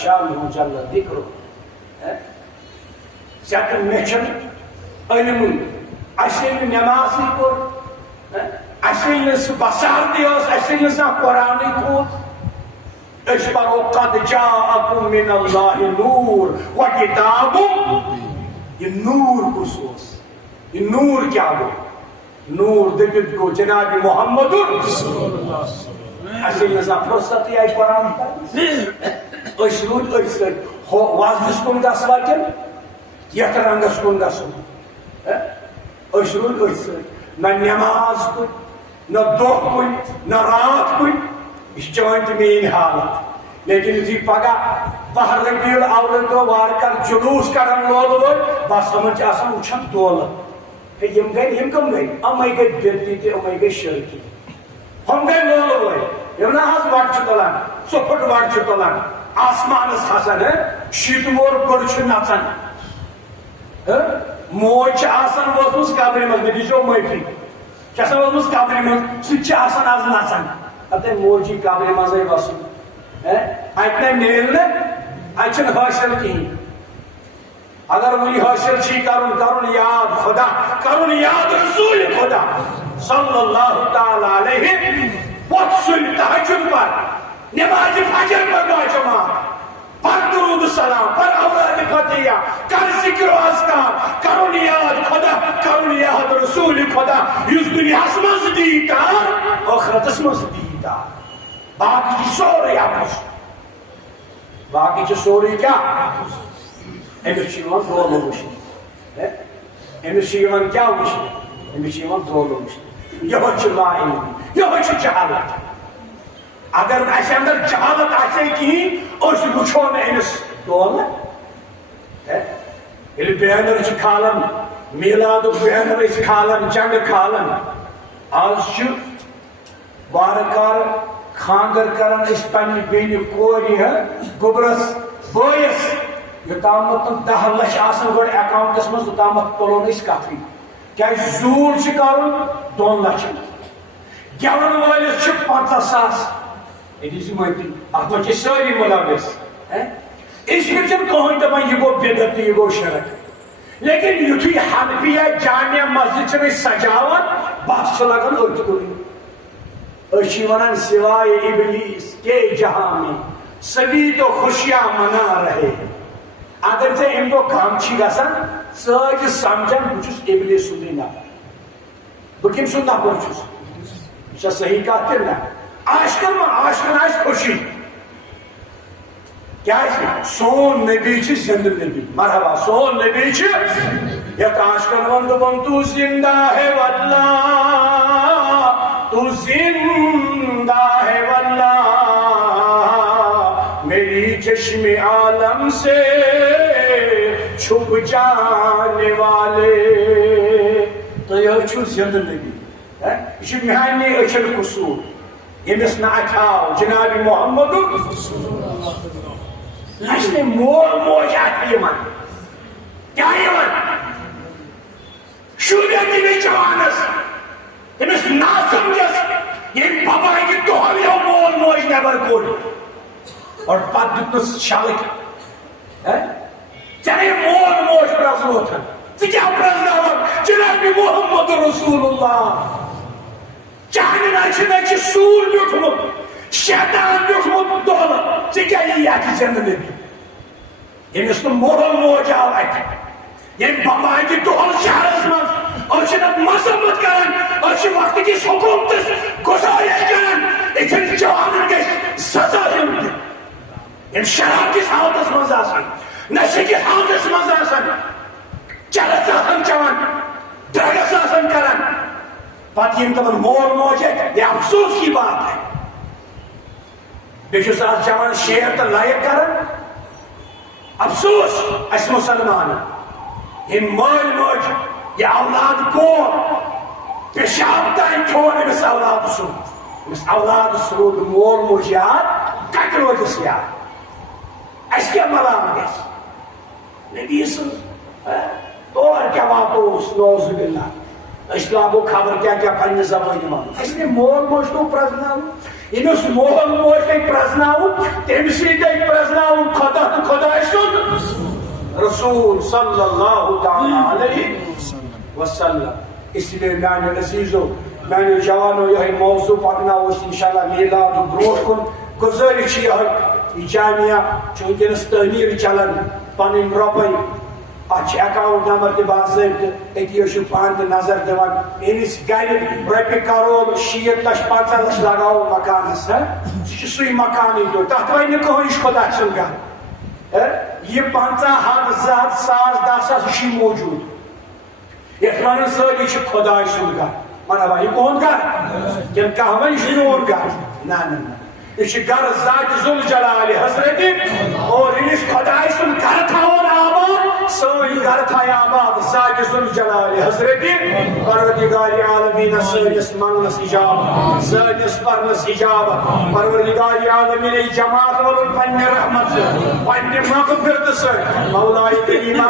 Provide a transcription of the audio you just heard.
شانہ جل ذکرہ. ژےٚ مےٚ چھُنہٕ علمٕے اَسہِ ییٚلہِ نہٕ نٮ۪مازٕے کوٚر اَسہِ ییٚلہِ نہٕ سُہ بسارتٕے ٲس اَسہِ ییٚلہِ نہٕ زانٛہہ قرآنٕے کھوٗل أسۍ پَرو قد جاءکم من اللہ نور وکتاب. یہ نور کُس اوس یہ نور کیٛاہ گوٚو نور دٔپِتھ گوٚو جناب محمد اَسہِ ییٚلہِ نہٕ زانٛہہ فرصتٕے آیہِ قرآن پَرنَس أسۍ روٗدۍ أتھۍ سۭتۍ وۄزلِس کُن گژھوا کِنہٕ یتھ رنگس کُن گژھُن أسۍ روٗدۍ أتھۍ سۭتۍ نہ نٮ۪ماز کُن نہ دۄہ کُن نہ رات کُن. یہ چھِ چٲنۍ تہٕ میٛٲنۍ حالت. لیکن یُتھُے پگاہ 10 ربیع الاول دۄہ وارٕ کارٕ جلوٗس کڑان لولہٕ وٲلۍ بس یِمن چھِ آسان وٕچھان دولہٕ یِم گٔے یِم کٕم گٔے یِمے گٔے بِدتی تہِ یِمے گٔے شرکی ہُم گٔے لولہٕ وٲلۍ یِم نہ حظ وٹ چھِ تُلان ژوٚپھٹ وٹ چھِ تُلان آسمانس کھسان شیٖتہٕ وور گُر چھُ نژان موج چھِ آسان وٲژمٕژ قبرِ منٛز مےٚ دیٖزیو معٲفی چھِ آسان وٲژمٕژ قبرِ منٛز سُہ تہِ چھِ آسان آز نژان اَتے موجی قبرِ منٛزٕے وسُن اَتہِ نَے میلہِ نہٕ اَتہِ چھُنہٕ حٲصِل کِہیٖنۍ. اگر وۄنۍ حٲصِل چھُے کرُن کرُن یاد خدا کرُن یاد رسوٗلِ خدا صلی اللہ تعالیٰ علیہ وۄتھ سُلہِ تہجُد پر نٮ۪مازِ فجر پر باجماعت پر درود السلام پر اولاد فتحیہ کر ذکر و اذکار کرُن یاد خدا کرُن یاد رسوٗلِ خدا یُس دُنیاہس منٛز دی تار ٲخرتس منٛز دی تار. باقٕے چھُ سورُے اپُز باقٕے چھُ سورُے کیٛاہ أمِس چھُ یِوان دولہٕ وٕچھنہٕ أمِس چھُ یِوان کیٛاہ وٕچھنہٕ أمِس چھُ یِوان دولہٕ وٕچھنہٕ. یِہوے چھُ لا علمی یِہوے چھُ جہالت. اگر نہٕ اَسہِ اندر جہالت آسہِ کِہیٖنۍ أسۍ وٕچھو نہٕ أمِس دولہٕ. ییٚلہِ بینر چھِ کھالان میٖلادُک بینر ٲسۍ کھالان جنڈٕ کھالان آز چھُ وارٕ کارٕ خانٛدر کران أسۍ پننہِ بیٚنہِ کورِ گوٚبرس بٲیِس یوٚتامتھ نہٕ 10 لچھ آسان گۄڈٕ اکاونٹس منٛز توٚتامتھ تُلو نہٕ أسۍ کتھٕے کیٛازِ زوٗل چھُ کرُن 2 لچھن گٮ۪ون وٲلِس چھُ 50,000 معٲفی اتھ منٛز چھِ سٲری مُلوث. أسۍ چھِنہٕ کٕہٕنۍ دپان یہِ گوٚو بدعت تہٕ یہِ گوٚو شرک لیکن یُتھُے حنفیہ جامع مسجد چھِنہٕ أسۍ سجاوان بس چھُ لگان أتھۍ کُن. أسۍ چھِ ونان سوائے ابلیس کے جہاں میں سبھی تو خوشیاں منا رہے. اگر ژےٚ اَمہِ دۄہ غم چھی گژھان ژٕ ٲسۍ سمجھان بہٕ چھُس ابلیس سُنٛدُے نفر بہٕ کٔمۍ سُنٛد نفر چھُس یہِ چھا صحیح کتھ کِنہٕ نہ. عاشقن ما عاشقن آسہِ خوشی کیٛازِ سون نبی چھُ زندٕ نبی مرحبا سون نبی چھُ یتھ عاشقن ووٚن دوٚپُن تو زندہ ہے واللہ تو زندہ ہے واللہ میری چشم عالم سے چھپ جانے والے. تُہۍ حظ چھِو زندٕ نبی یہِ چھُ میانہِ أچھن قصوٗر ییٚمِس نہٕ اَتھاو جناب محمد اَسہِ نَے مول موج اَتھِ یِوان کیٛاہ یِوان شُرٮ۪ن تٔمِس جوانس تٔمِس ناسمجس ییٚمۍ بباکہِ دۄہلیو مول موج نٮ۪بر کوٚڑ اور پتہٕ دیُتنس شلٕکۍ ژےٚ نَے مول موج پرٛزنوتھ ژٕ کیٛاہ پرٛزناوکھ جناب محمد رسول اللہ. چانہِ نَچہِ چھُ سوٗر بیوٗٹھمُت شیطان بیوٗٹھمُت دولہٕ ژٕ کیٛاہ یی اَتھِ زندٕ نبی ییٚمِس نہٕ مول موج آو اَتھِ ییٚمۍ بباکہِ دۄہل شہرس منٛز أسۍ چھِ تتھ مذمت کران أسۍ چھِ وقتہٕ کِس حکوٗمتس گُزٲرِش کران یِتھٮ۪ن جوانن گژھِ سزا دیُن یِم شراب کِس حالتس منٛز آسان نشہٕ کِس حالتس منٛز آسان چرس آسان چٮ۪وان ڈرگس آسان کران پتہٕ یِم تِمن مول موج یہ افسوس کی بات ہے. بیٚیہِ چھُس آز جوان شیر تہٕ لایق کران افسوس اَسہِ مُسلمانن ییٚمۍ مٲلۍ مٲج یہِ اولاد کوٚر پیشاب تام کھیوٚن أمِس اولاد سُنٛد أمِس اولادس روٗد مول موج یاد کتہِ روزٮ۪س یاد اَسہِ کیٛاہ ملامت گژھِ نبی سٕنٛز تور کیٛاہ واتووُس نعوذ باللہ أسۍ لاگو خبر کیٛاہ کیٛاہ پننہِ زبٲنہِ منٛز اَسہِ نَے مول موج گوٚو پرٛزناوُن ییٚمِس مول موج گٔے پرٛزناوُن تٔمۍ سٕے گٔے پرٛزناوُن رسول صلی اللہ تعالی علیہ وسلم. اس لیے میانو عزیزو میانو جوانو یہ موضوع پکنا انشاءاللہ میلاد برونٹ کن گزارش یہ جامعہ ونکس تعمیر چلان پن روپے اتھ اکاؤنٹ نمبر تہ باضابطہ اتی پان تہ نظر دان امس گر رۄپیہِ کرور 60 لچھ 50 لچھ لگاو مکانس سہ سی مکانی تو تک ون کہین خدا سن گر یہ 50 ہتھ 200 ساس 10 ساس یہ موجود یتھ ون ساری خدا سن گر ونہ یہ کون گر کن کہ ون یہ میون گر نا یہ گر ذات ذوالجلال حضرت اور اس خدا سن گر تھاون آباد سوئی گر تھایا آباد ذات ذوالجلال حضرت پروردگار عالمین سٲنِس منگنس اجابت سٲنِس پرنس اجابت پروردگار عالمین جماعت وولن پننہِ رحمت سے پننہِ مغفرت سے مولا کریم